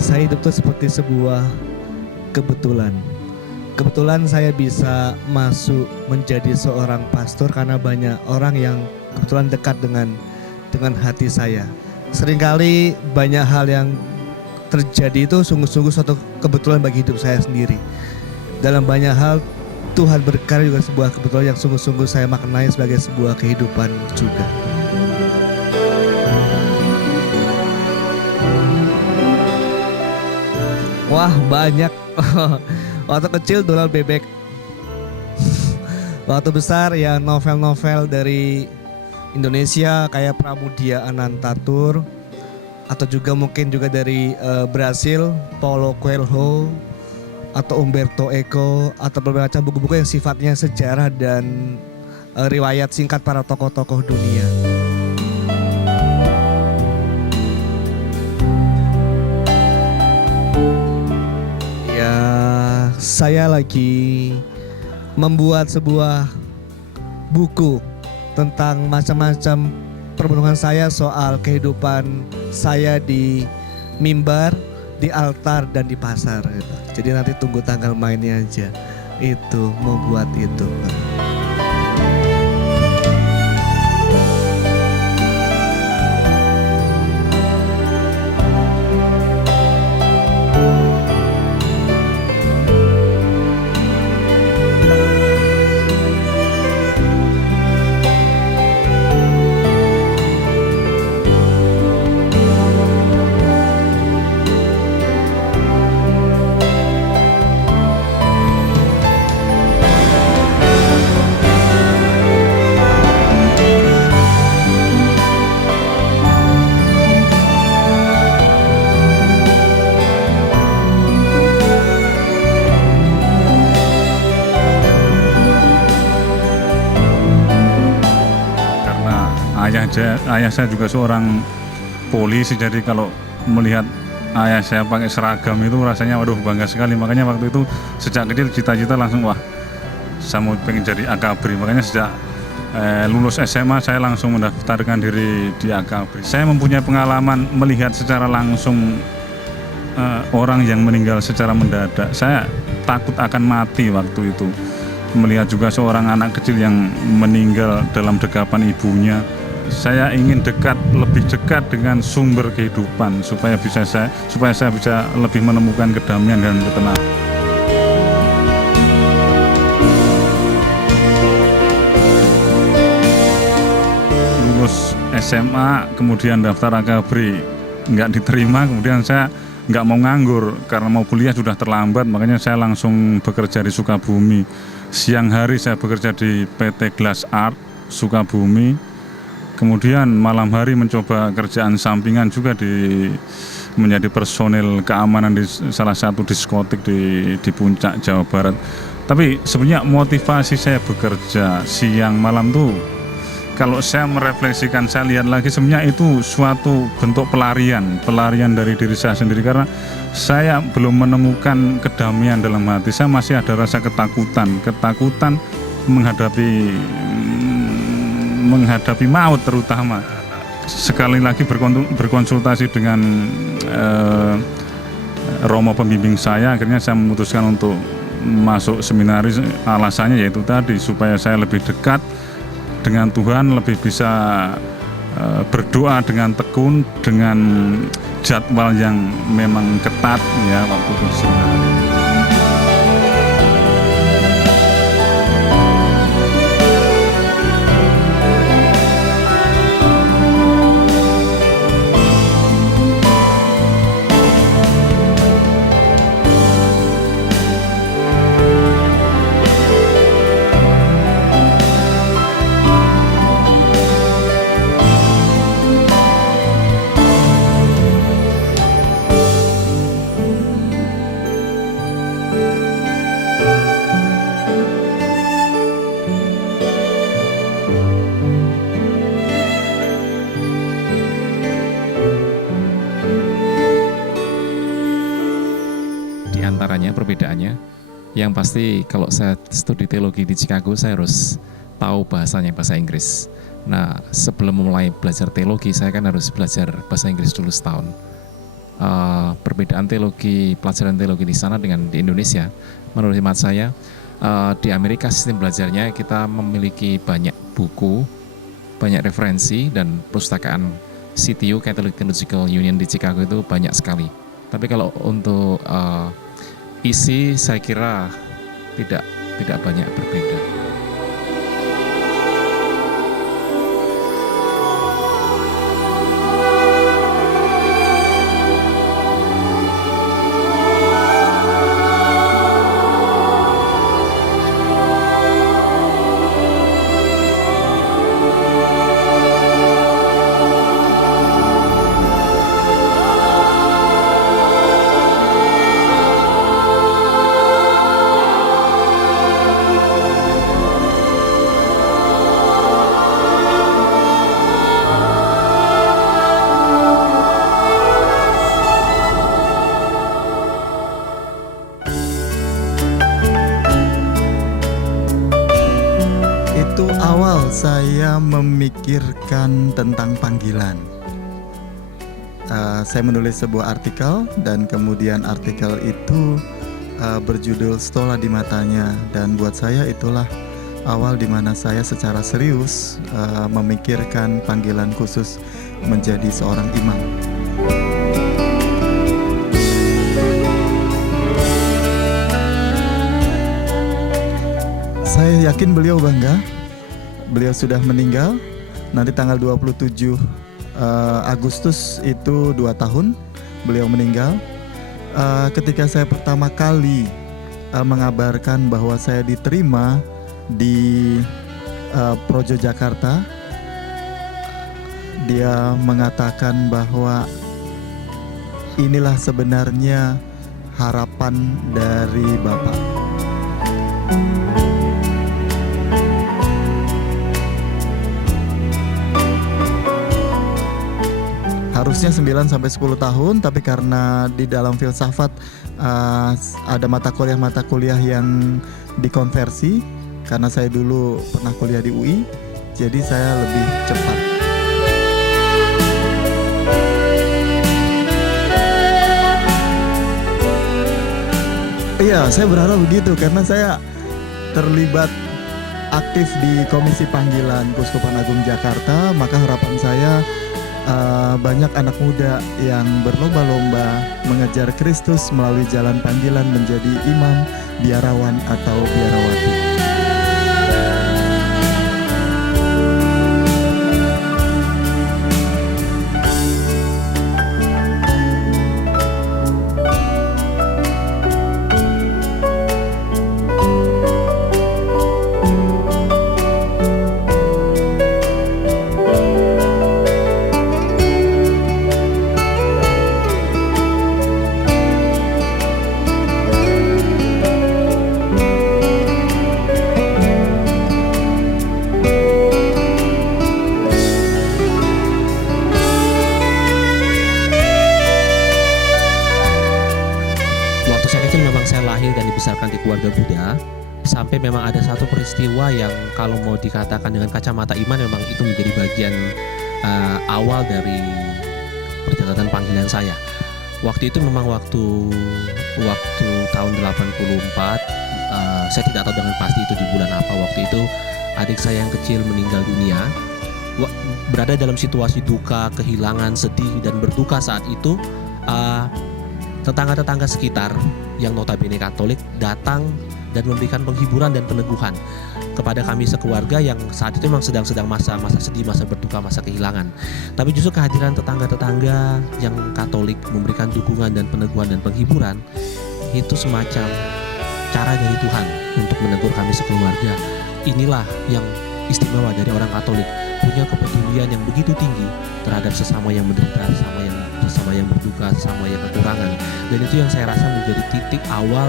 bagi saya hidup itu seperti sebuah kebetulan. Kebetulan saya bisa masuk menjadi seorang pastor karena banyak orang yang kebetulan dekat dengan hati saya. Seringkali banyak hal yang terjadi itu sungguh-sungguh suatu kebetulan bagi hidup saya sendiri. Dalam banyak hal Tuhan berkarya juga sebuah kebetulan yang sungguh-sungguh saya maknai sebagai sebuah kehidupan juga. Wah, banyak. Waktu kecil dolar bebek. Waktu besar ya novel-novel dari Indonesia kayak Pramudia Anantatur, atau juga mungkin juga dari Brasil, Paulo Coelho atau Umberto Eco, atau berbagai macam buku-buku yang sifatnya sejarah dan riwayat singkat para tokoh-tokoh dunia. Ya, saya lagi membuat sebuah buku tentang macam-macam permenungan saya soal kehidupan saya di mimbar, di altar, dan di pasar gitu. Jadi nanti tunggu tanggal mainnya aja. Itu membuat itu. Ayah saya juga seorang polisi, jadi kalau melihat ayah saya pakai seragam itu rasanya waduh bangga sekali. Makanya waktu itu sejak kecil cita-cita langsung wah saya mau pengen jadi akabri. Makanya sejak lulus SMA saya langsung mendaftarkan diri di akabri. Saya mempunyai pengalaman melihat secara langsung orang yang meninggal secara mendadak. Saya takut akan mati waktu itu. Melihat juga seorang anak kecil yang meninggal dalam dekapan ibunya. Saya ingin lebih dekat dengan sumber kehidupan supaya saya bisa lebih menemukan kedamaian dan ketenangan. Lulus SMA kemudian daftar akabri nggak diterima, kemudian saya nggak mau nganggur karena mau kuliah sudah terlambat, makanya saya langsung bekerja di Sukabumi. Siang hari saya bekerja di PT Glass Art Sukabumi. Kemudian malam hari mencoba kerjaan sampingan juga menjadi personil keamanan di salah satu diskotik di Puncak, Jawa Barat. Tapi sebenarnya motivasi saya bekerja siang malam tuh, kalau saya merefleksikan, saya lihat lagi sebenarnya itu suatu bentuk pelarian dari diri saya sendiri, karena saya belum menemukan kedamaian dalam hati. Saya masih ada rasa ketakutan menghadapi maut terutama. Sekali lagi berkonsultasi dengan Romo pembimbing saya, akhirnya saya memutuskan untuk masuk seminaris. Alasannya yaitu tadi, supaya saya lebih dekat dengan Tuhan, lebih bisa berdoa dengan tekun, dengan jadwal yang memang ketat ya waktu itu seminari. Antaranya perbedaannya, yang pasti kalau saya studi teologi di Chicago, saya harus tahu bahasa Inggris. Nah, sebelum mulai belajar teologi, saya kan harus belajar bahasa Inggris dulu setahun. perbedaan teologi, pelajaran teologi di sana dengan di Indonesia. Menurut hemat saya, di Amerika sistem belajarnya kita memiliki banyak buku, banyak referensi, dan perpustakaan CTU, Catholic Theological Union di Chicago itu banyak sekali. Tapi kalau untuk isi saya kira tidak banyak berbeda. Itu awal saya memikirkan tentang panggilan. Saya menulis sebuah artikel dan kemudian artikel itu berjudul Stola di Matanya, dan buat saya itulah awal di mana saya secara serius memikirkan panggilan khusus menjadi seorang imam. Saya yakin beliau bangga. Beliau sudah meninggal. Nanti tanggal 27 Agustus itu 2 tahun beliau meninggal. Ketika saya pertama kali mengabarkan bahwa saya diterima di Projo Jakarta, dia mengatakan bahwa inilah sebenarnya harapan dari Bapak. Harusnya 9 sampai 10 tahun, tapi karena di dalam filsafat ada mata kuliah yang dikonversi, karena saya dulu pernah kuliah di UI, jadi saya lebih cepat. Iya, saya berharap begitu karena saya terlibat aktif di Komisi Panggilan Keuskupan Agung Jakarta, maka harapan saya banyak anak muda yang berlomba-lomba mengejar Kristus melalui jalan panggilan menjadi imam, biarawan atau biarawati. Dibesarkan di keluarga Buddha, sampai memang ada satu peristiwa yang kalau mau dikatakan dengan kacamata iman memang itu menjadi bagian awal dari perjalanan panggilan saya. Waktu itu memang waktu tahun 84, saya tidak tahu dengan pasti itu di bulan apa. Waktu itu adik saya yang kecil meninggal dunia, berada dalam situasi duka, kehilangan, sedih dan berduka saat itu. Tetangga-tetangga sekitar yang notabene Katolik datang dan memberikan penghiburan dan peneguhan kepada kami sekeluarga yang saat itu memang sedang masa sedih, masa berduka, masa kehilangan. Tapi justru kehadiran tetangga-tetangga yang Katolik memberikan dukungan dan peneguhan dan penghiburan itu semacam cara dari Tuhan untuk menegur kami sekeluarga. Inilah yang istimewa dari orang Katolik, punya kepedulian yang begitu tinggi terhadap sesama yang menderita, sesama yang berduka, sesama yang kekurangan. Dan itu yang saya rasa menjadi titik awal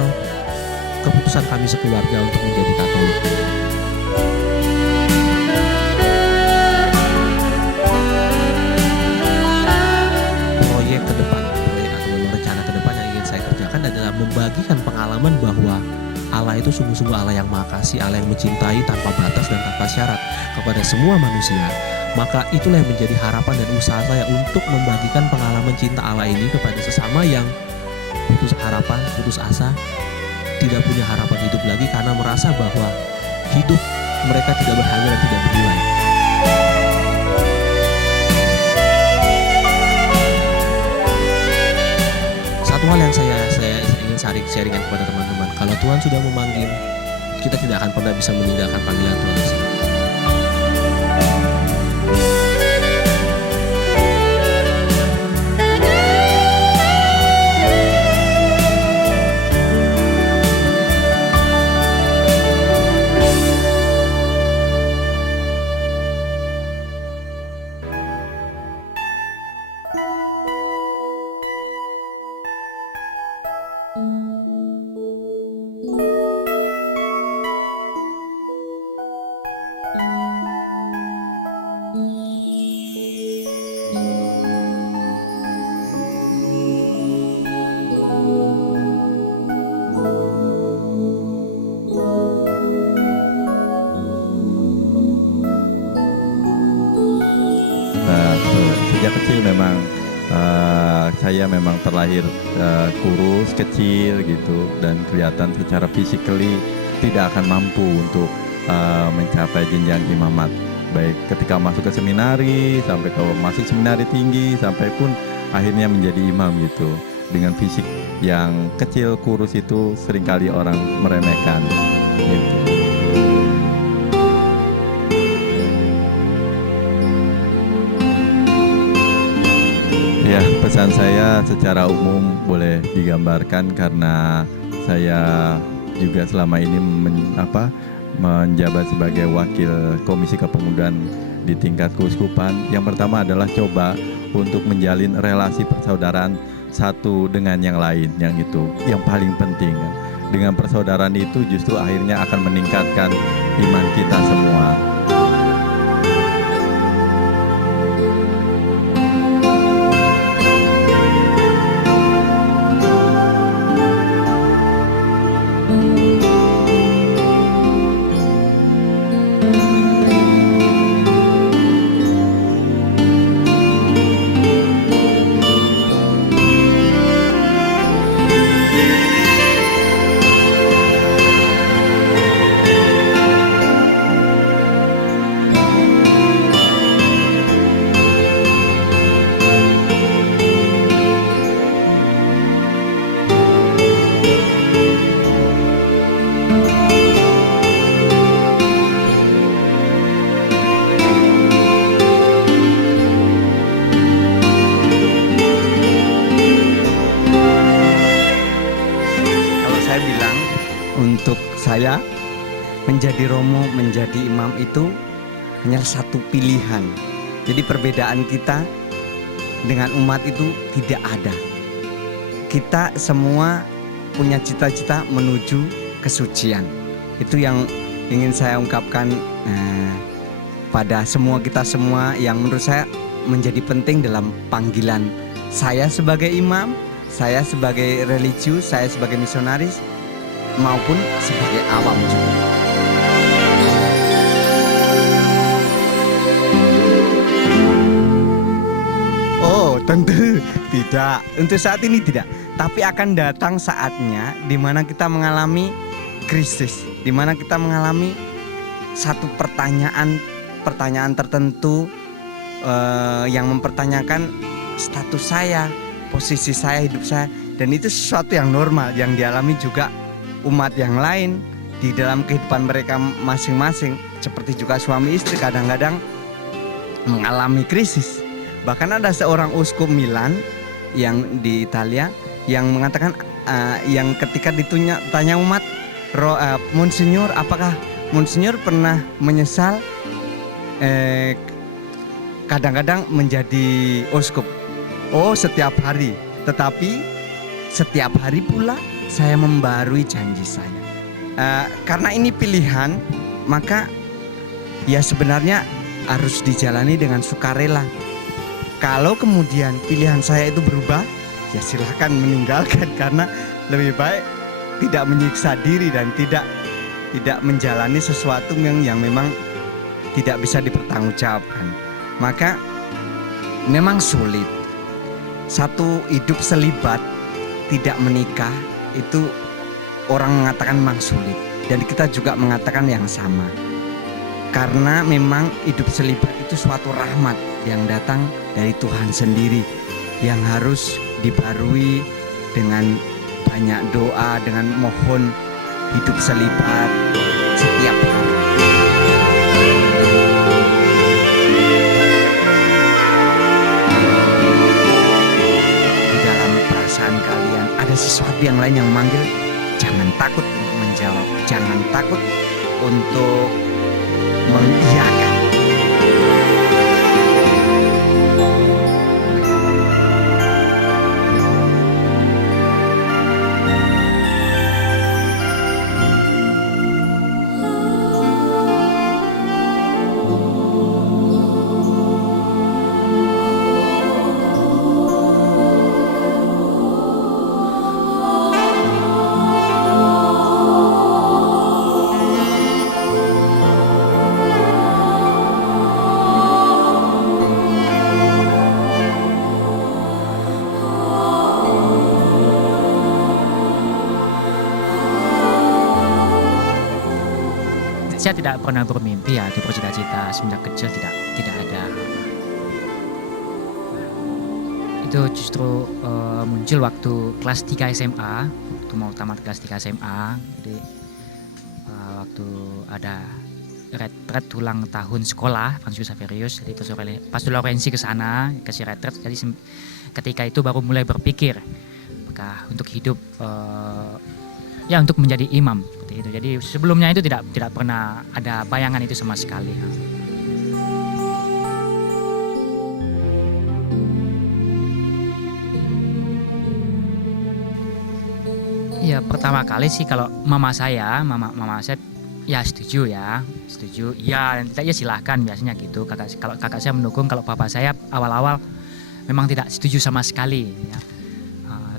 keputusan kami sekeluarga untuk menjadi Katolik. Proyek atau rencana ke depan yang ingin saya kerjakan adalah membagikan pengalaman bahwa Allah itu sungguh-sungguh Allah yang Maha Kasih, Allah yang mencintai tanpa batas dan tanpa syarat kepada semua manusia. Maka itulah yang menjadi harapan dan usaha saya untuk membagikan pengalaman cinta Allah ini kepada sesama yang putus harapan, putus asa, tidak punya harapan hidup lagi karena merasa bahwa hidup mereka tidak berharga dan tidak bernilai. Satu hal yang saya ingin sharingkan kepada teman-teman, kalau Tuhan sudah memanggil, kita tidak akan pernah bisa meninggalkan panggilan Tuhan tersebut. Sejak kecil memang saya memang terlahir kurus, kecil gitu, dan kelihatan secara physically tidak akan mampu untuk mencapai jenjang imamat. Baik ketika masuk ke seminari, sampai ke masuk seminari tinggi, sampai pun akhirnya menjadi imam gitu. Dengan fisik yang kecil, kurus itu seringkali orang meremehkan gitu. Ya, pesan saya secara umum boleh digambarkan karena saya juga selama ini menjabat sebagai wakil Komisi Kepemudaan di tingkat keuskupan. Yang pertama adalah coba untuk menjalin relasi persaudaraan satu dengan yang lain, yang itu yang paling penting. Dengan persaudaraan itu justru akhirnya akan meningkatkan iman kita semua. Untuk saya, menjadi romo, menjadi imam itu hanya satu pilihan. Jadi perbedaan kita dengan umat itu tidak ada. Kita semua punya cita-cita menuju kesucian. Itu yang ingin saya ungkapkan pada kita semua yang menurut saya menjadi penting dalam panggilan saya sebagai imam, saya sebagai religius, saya sebagai misionaris, maupun sebagai awam juga. Oh, tentu tidak. Untuk saat ini tidak. Tapi akan datang saatnya di mana kita mengalami krisis, di mana kita mengalami satu pertanyaan tertentu yang mempertanyakan status saya, posisi saya, hidup saya, dan itu sesuatu yang normal yang dialami juga umat yang lain di dalam kehidupan mereka masing-masing. Seperti juga suami istri kadang-kadang mengalami krisis. Bahkan ada seorang uskup Milan yang di Italia yang mengatakan yang ketika ditanya umat, Monsignor, apakah Monsignor pernah menyesal kadang-kadang menjadi uskup? Oh, setiap hari. Tetapi setiap hari pula saya membarui janji saya. Karena ini pilihan, maka ya sebenarnya harus dijalani dengan sukarela. Kalau kemudian pilihan saya itu berubah, ya silahkan meninggalkan, karena lebih baik tidak menyiksa diri dan tidak menjalani sesuatu yang memang tidak bisa dipertanggungjawabkan. Maka memang sulit. Satu hidup selibat, tidak menikah, itu orang mengatakan memang sulit. Dan kita juga mengatakan yang sama. Karena memang hidup selibat itu suatu rahmat yang datang dari Tuhan sendiri, yang harus dibarui dengan banyak doa, dengan mohon hidup selibat setiap hari. Di dalam perasaan kalian ada sesuatu yang lain yang memanggil, jangan takut untuk menjawab, jangan takut untuk mengiyakan. Saya tidak pernah bermimpi ya, itu bercita-cita semenjak kecil tidak ada. Itu justru muncul waktu kelas 3 SMA, waktu mau tamat kelas 3 SMA. Jadi waktu ada retret ulang tahun sekolah Franskus Saverius, jadi Pastor Lorenzi ke sana kasih retret. Jadi ketika itu baru mulai berpikir apakah untuk hidup ya untuk menjadi imam seperti itu. Jadi sebelumnya itu tidak pernah ada bayangan itu sama sekali. Ya pertama kali sih kalau mama saya ya setuju ya, dan tidak ya silahkan biasanya gitu. Kalau kakak saya mendukung, kalau papa saya awal-awal memang tidak setuju sama sekali ya.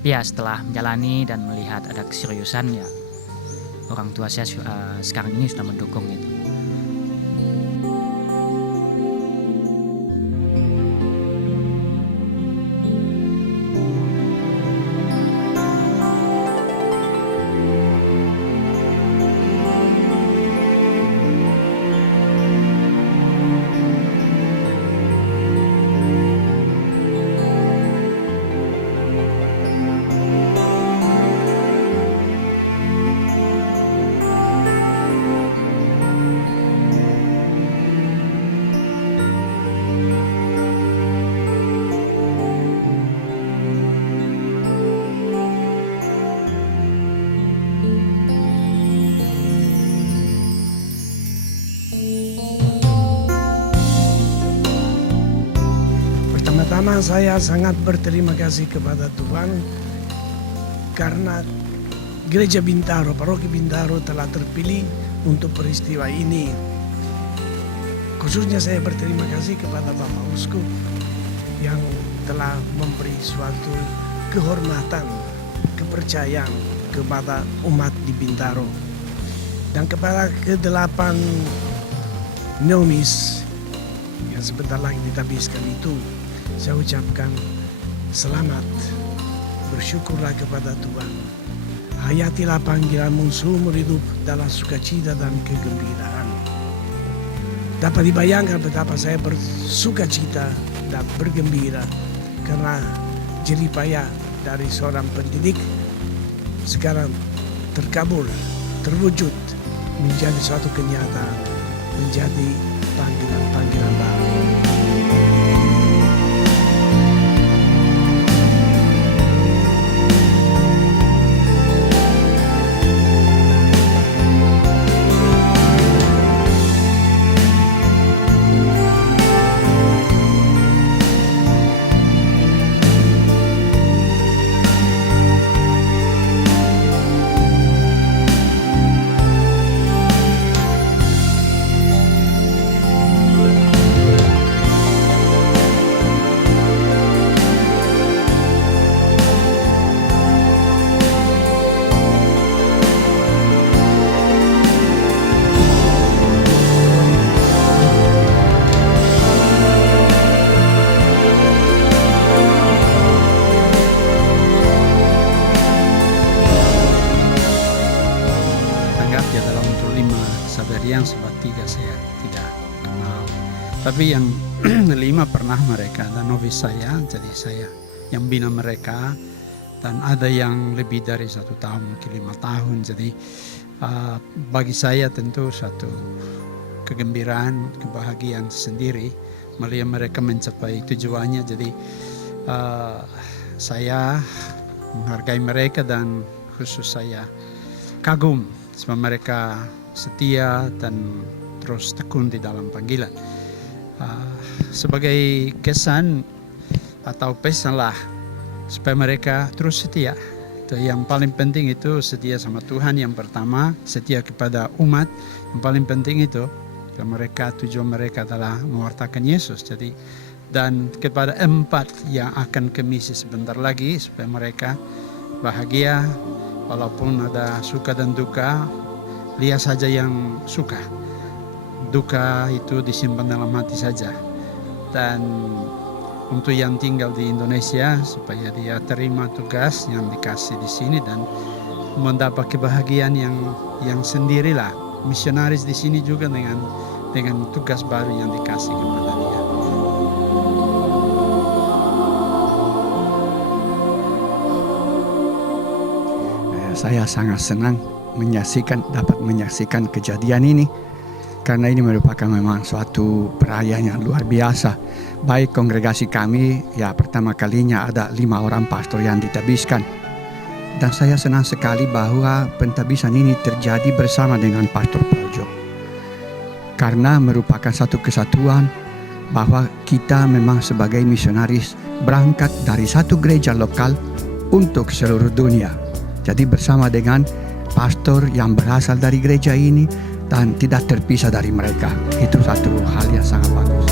Tapi ya setelah menjalani dan melihat ada keseriusan ya, orang tua saya sekarang ini sudah mendukung gitu. Pertama saya sangat berterima kasih kepada Tuhan karena Gereja Bintaro, Paroki Bintaro telah terpilih untuk peristiwa ini. Khususnya saya berterima kasih kepada Bapak Uskup yang telah memberi suatu kehormatan, kepercayaan kepada umat di Bintaro. Dan kepada ke-8 nomis yang sebentar lagi ditabiskan itu, saya ucapkan selamat, bersyukurlah kepada Tuhan. Hayatilah panggilanmu seumur hidup dalam sukacita dan kegembiraan. Dapat dibayangkan betapa saya bersukacita dan bergembira karena jeripaya dari seorang pendidik sekarang terkabul, terwujud menjadi suatu kenyataan, menjadi panggilan-panggilan baru. Tapi yang 5 pernah mereka dan novis saya, jadi saya yang bina mereka, dan ada yang lebih dari 1 tahun, mungkin 5 tahun. Jadi bagi saya tentu satu kegembiraan, kebahagiaan sendiri melihat mereka mencapai tujuannya. Jadi saya menghargai mereka dan khusus saya kagum sebab mereka setia dan terus tekun di dalam panggilan. Sebagai kesan atau pesan lah supaya mereka terus setia. Itu yang paling penting, itu setia sama Tuhan yang pertama, setia kepada umat yang paling penting itu. Dan mereka, tujuan mereka adalah mewartakan Yesus. Jadi dan kepada 4 yang akan ke misi sebentar lagi supaya mereka bahagia walaupun ada suka dan duka. Lihat saja yang suka, duka itu disimpan dalam hati saja. Dan untuk yang tinggal di Indonesia supaya dia terima tugas yang dikasih di sini dan mendapat kebahagiaan yang sendirilah. Misionaris di sini juga dengan tugas baru yang dikasih kepada dia. Saya sangat senang dapat menyaksikan kejadian ini, karena ini merupakan memang suatu perayaan yang luar biasa. Baik kongregasi kami, ya pertama kalinya ada 5 orang pastor yang ditabiskan. Dan saya senang sekali bahwa pentabisan ini terjadi bersama dengan Pastor Projo. Karena merupakan satu kesatuan bahwa kita memang sebagai misionaris berangkat dari satu gereja lokal untuk seluruh dunia. Jadi bersama dengan pastor yang berasal dari gereja ini dan tidak terpisah dari mereka. Itu satu hal yang sangat bagus.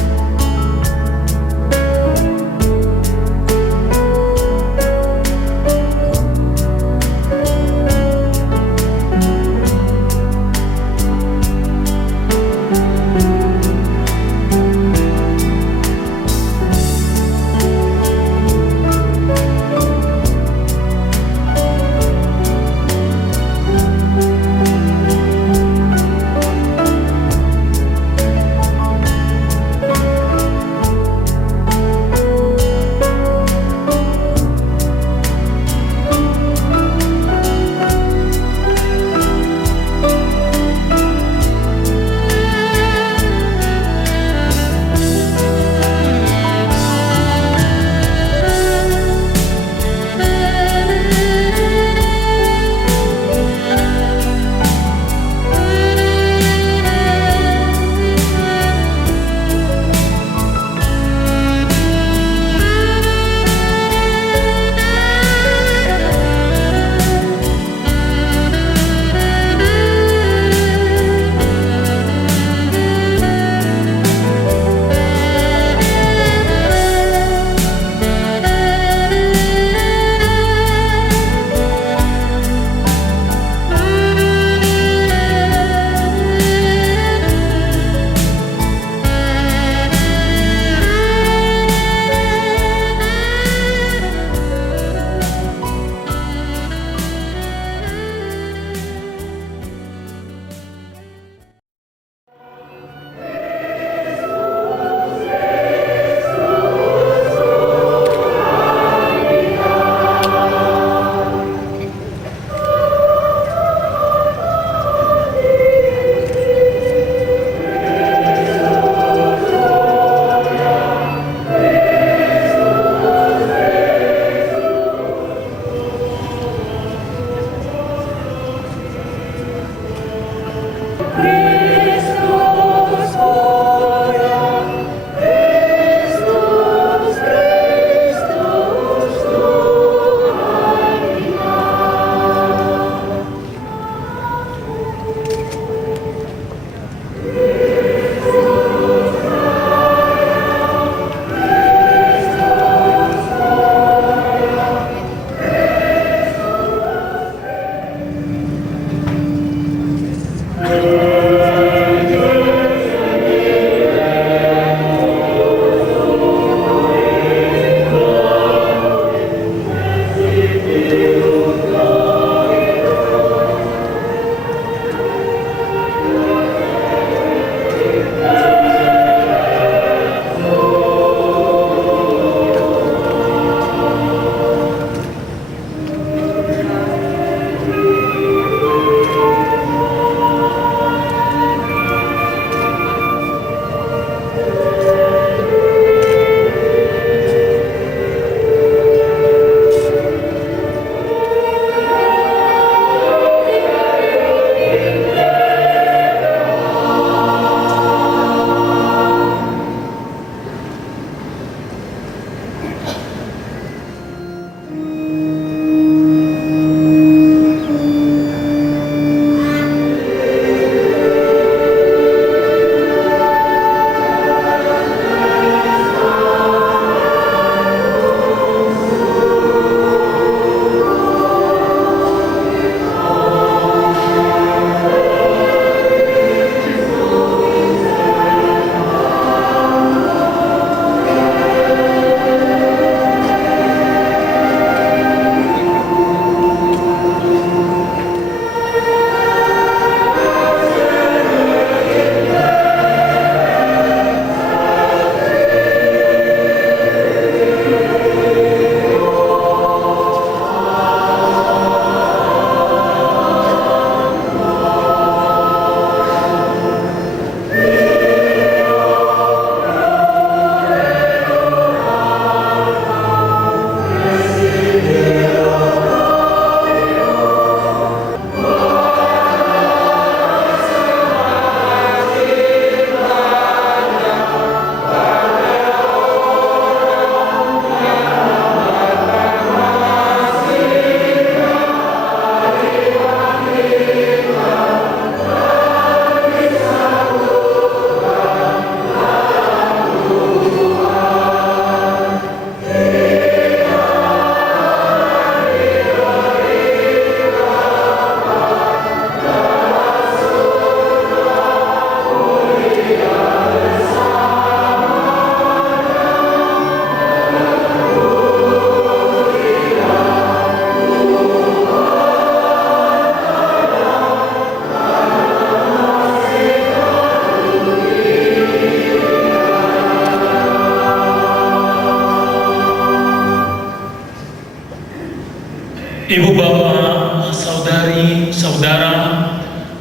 Ibu bapak, saudari, saudara,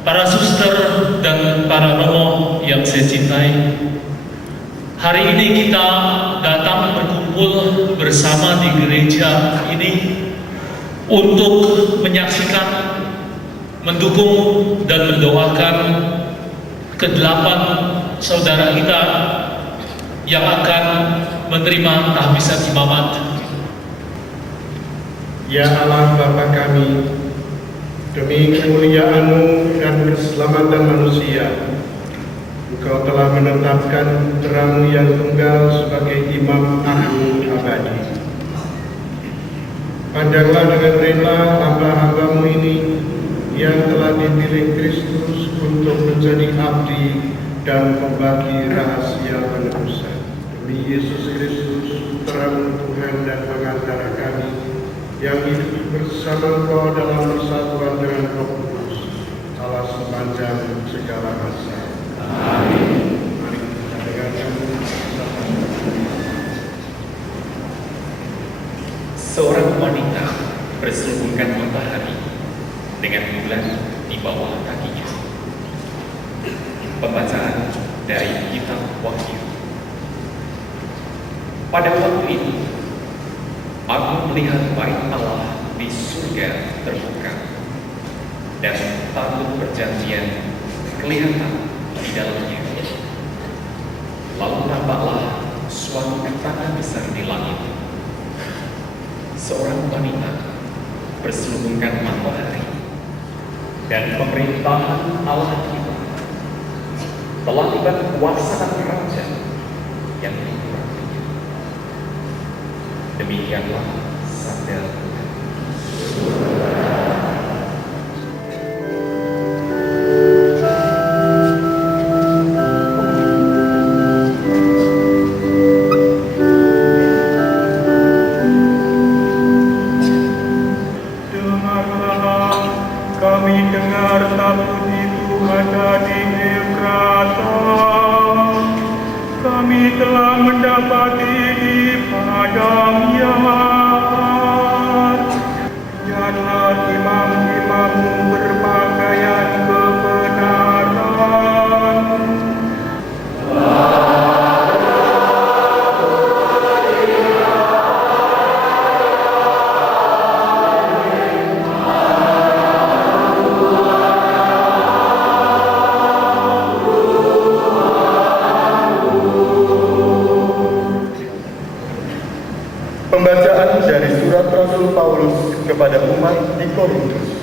para suster dan para romo yang saya cintai, hari ini kita datang berkumpul bersama di gereja ini untuk menyaksikan, mendukung dan mendoakan ke-8 saudara kita yang akan menerima tahbisan imamat. Ya Allah Bapa kami, demi kemuliaan-Mu dan keselamatan manusia, Engkau telah menetapkan Putra-Mu yang tunggal sebagai Imam Agung abadi. Pandanglah dengan rela hamba-hamba-Mu ini yang telah dipilih Kristus untuk menjadi abdi dan membagi rahasia penebusan. Demi Yesus Kristus, Putra-Mu Tuhan dan pengantara kami, yang hidup bersama Engkau dalam persatuan dengan Roh Kudus, Allah sepanjang segala masa. Amin. Mari kita dengarkan bersama. Seorang wanita berselubungkan matahari dengan bulan di bawah kakinya. Pembacaan dari Kitab Wahyu. Pada waktu itu, aku melihat bait Allah di surga terbuka, dan tabut perjanjian kelihatan di dalamnya. Lalu nampaklah suatu katakan besar di langit. Seorang wanita berselubungkan matahari, dan pemerintahan Allah kita telah tiba kuasa raja yang dikurangnya. Demikianlah sabda Tuhan. Dengarlah, kami dengar tabut itu ada di Efrata. Kami telah mendapati di padang Yahat. Lihatlah imam-imammu berpakaian kebenaran. Pembacaan dari surat Rasul Paulus kepada umat di Korintus.